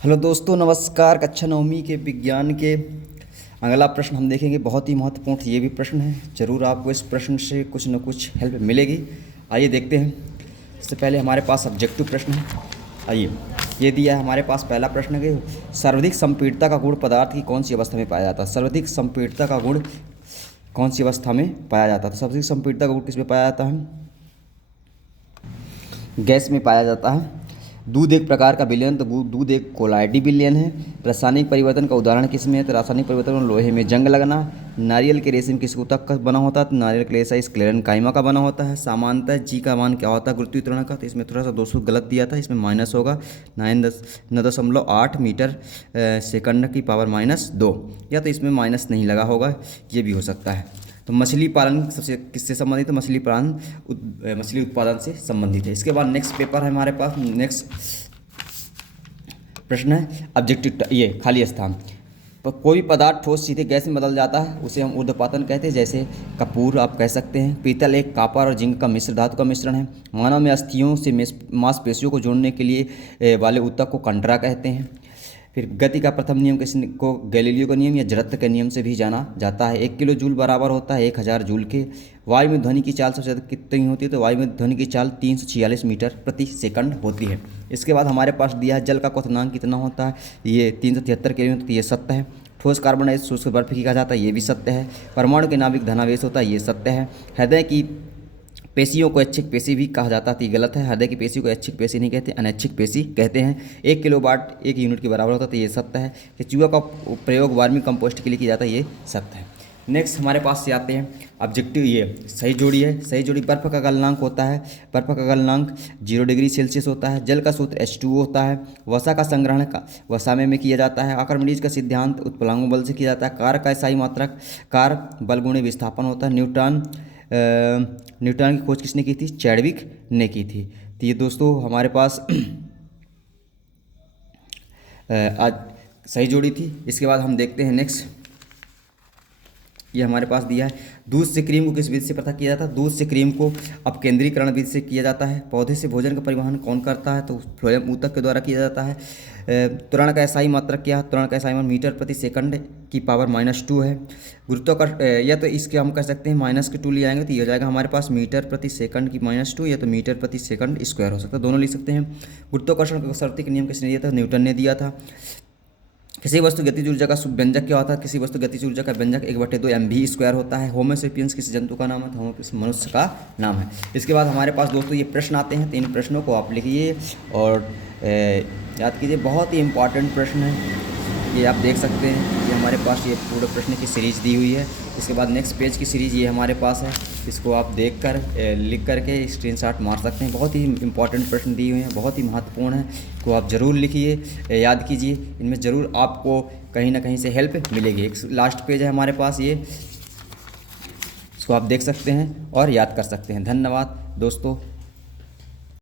Hello दोस्तों, नमस्कार। कक्षा नवमी के विज्ञान के अगला प्रश्न हम देखेंगे। बहुत ही महत्वपूर्ण ये भी प्रश्न है। ज़रूर आपको इस प्रश्न से कुछ न कुछ हेल्प मिलेगी। आइए देखते हैं। इससे पहले हमारे पास सब्जेक्टिव प्रश्न है। आइए, ये दिया है हमारे पास पहला प्रश्न कि सर्वाधिक संपीड़ितता का गुण पदार्थ की कौन सी अवस्था में पाया जाता है। सर्वाधिक संपीड़ितता का गुण कौन सी अवस्था में पाया जाता है। तो सर्वाधिक संपीड़ितता का गुण किस में पाया जाता है? गैस में पाया जाता है। दूध एक प्रकार का विलयन, तो दूध एक कोलाइडी विलयन है। रासायनिक परिवर्तन का उदाहरण किसमें है? तो रासायनिक परिवर्तन में लोहे में जंग लगना। नारियल के रेशम किस ऊतक का बना होता है? तो नारियल के रेशा स्क्लेरेनकाइमा का बना होता है। सामान्यतः जी का मान क्या होता है गुरुत्वीय त्वरण का? तो इसमें थोड़ा सा 200 गलत दिया था, इसमें माइनस होगा। 9.8 मीटर सेकंड की पावर -2, या तो इसमें माइनस नहीं लगा होगा, ये भी हो सकता है। तो मछली पालन सबसे किससे संबंधित है? मछली पालन मछली उत्पादन से संबंधित है। इसके बाद नेक्स्ट पेपर है हमारे पास। नेक्स्ट प्रश्न है ऑब्जेक्टिव, ये खाली स्थान पर कोई पदार्थ ठोस सीधे गैस में बदल जाता है, उसे हम ऊर्ध्वपातन कहते हैं। जैसे कपूर आप कह सकते हैं। पीतल एक कॉपर और जिंक का मिश्र धातु का मिश्रण है। मानव में अस्थियों से मांसपेशियों को जोड़ने के लिए वाले ऊतक को कंडरा कहते हैं। फिर गति का प्रथम नियम को गैलीलियो का नियम या जड़त्व के नियम से भी जाना जाता है। 1 किलो जूल बराबर होता है 1000 जूल के। वायु में ध्वनि की चाल सबसे ज़्यादा कितनी होती है? तो वायु में ध्वनि की चाल 346 मीटर प्रति सेकंड होती है। इसके बाद हमारे पास दिया है जल का क्वथनांक कितना होता है? ये 373 के लिए, ये सत्य है। ठोस कार्बन डाइऑक्साइड शुष्क बर्फ की कहा जाता है, ये भी सत्य है। परमाणु के नाभिक धनावेश होता है, ये सत्य है। हृदय की पेशियों को ऐच्छिक पेशी भी कहा जाता है, तो ये गलत है। हृदय की पेशी को ऐच्छिक पेशी नहीं कहते, अनैच्छिक पेशी कहते हैं। 1 किलोवाट 1 यूनिट के बराबर होता है, तो ये सत्य है। कि चूहा का प्रयोग वार्मी कंपोस्ट के लिए किया जाता है, ये सत्य है। नेक्स्ट हमारे पास से आते हैं ऑब्जेक्टिव, ये सही जोड़ी है। सही जोड़ी बर्फ का गलनांक होता है, बर्फ का गलनांक 0 डिग्री सेल्सियस होता है। जल का सूत्र H2O होता है। वसा का संग्रहण वसा में किया जाता है। आर्किमिडीज का सिद्धांत उत्प्लावक बल से किया जाता है। कार का इकाई मात्रक कार बल गुणे विस्थापन होता है। न्यूटन की खोज किसने की थी? चैडविक ने की थी। तो ये दोस्तों हमारे पास आज सही जोड़ी थी। इसके बाद हम देखते हैं नेक्स्ट, ये हमारे पास दिया है दूध से क्रीम को किस विधि से पृथक किया जाता है? दूध से क्रीम को अपकेंद्रीकरण विधि से किया जाता है। पौधे से भोजन का परिवहन कौन करता है? तो फ्लोएम ऊतक के द्वारा किया जाता है। त्वरण का एसआई मात्रक क्या है? त्वरण का एसआई मान मीटर प्रति सेकंड की पावर -2 है। गुरुत्वाकर्षण, या तो इसके हम कह सकते हैं -2 ले आएंगे तो ये हो जाएगा हमारे पास मीटर प्रति सेकंड की -2, या तो मीटर प्रति सेकंड स्क्वायर हो सकता है, दोनों लिख सकते हैं। गुरुत्वाकर्षण का सर्ती के नियम किसने दिया था? न्यूटन ने दिया था। किसी वस्तु गतिज ऊर्जा का व्यंजक क्या होता है? किसी वस्तु गतिज ऊर्जा का व्यंजक 1/2 mv² होता है। होमोसेपियंस किसी जंतु का नाम है? तो होमो किसी मनुष्य का नाम है। इसके बाद हमारे पास दोस्तों ये प्रश्न आते हैं। 3 प्रश्नों को आप लिखिए और याद कीजिए। बहुत ही इंपॉर्टेंट प्रश्न है ये, आप देख सकते हैं। ये हमारे पास ये पूरे प्रश्न की सीरीज़ दी हुई है। इसके बाद नेक्स्ट पेज की सीरीज़ ये हमारे पास है। इसको आप देख कर लिख करके स्क्रीनशॉट मार सकते हैं। बहुत ही इंपॉर्टेंट प्रश्न दिए हुए हैं, बहुत ही महत्वपूर्ण है। को आप ज़रूर लिखिए, याद कीजिए। इनमें ज़रूर आपको कहीं ना कहीं से हेल्प मिलेगी। एक लास्ट पेज है हमारे पास, ये इसको आप देख सकते हैं और याद कर सकते हैं। धन्यवाद दोस्तों।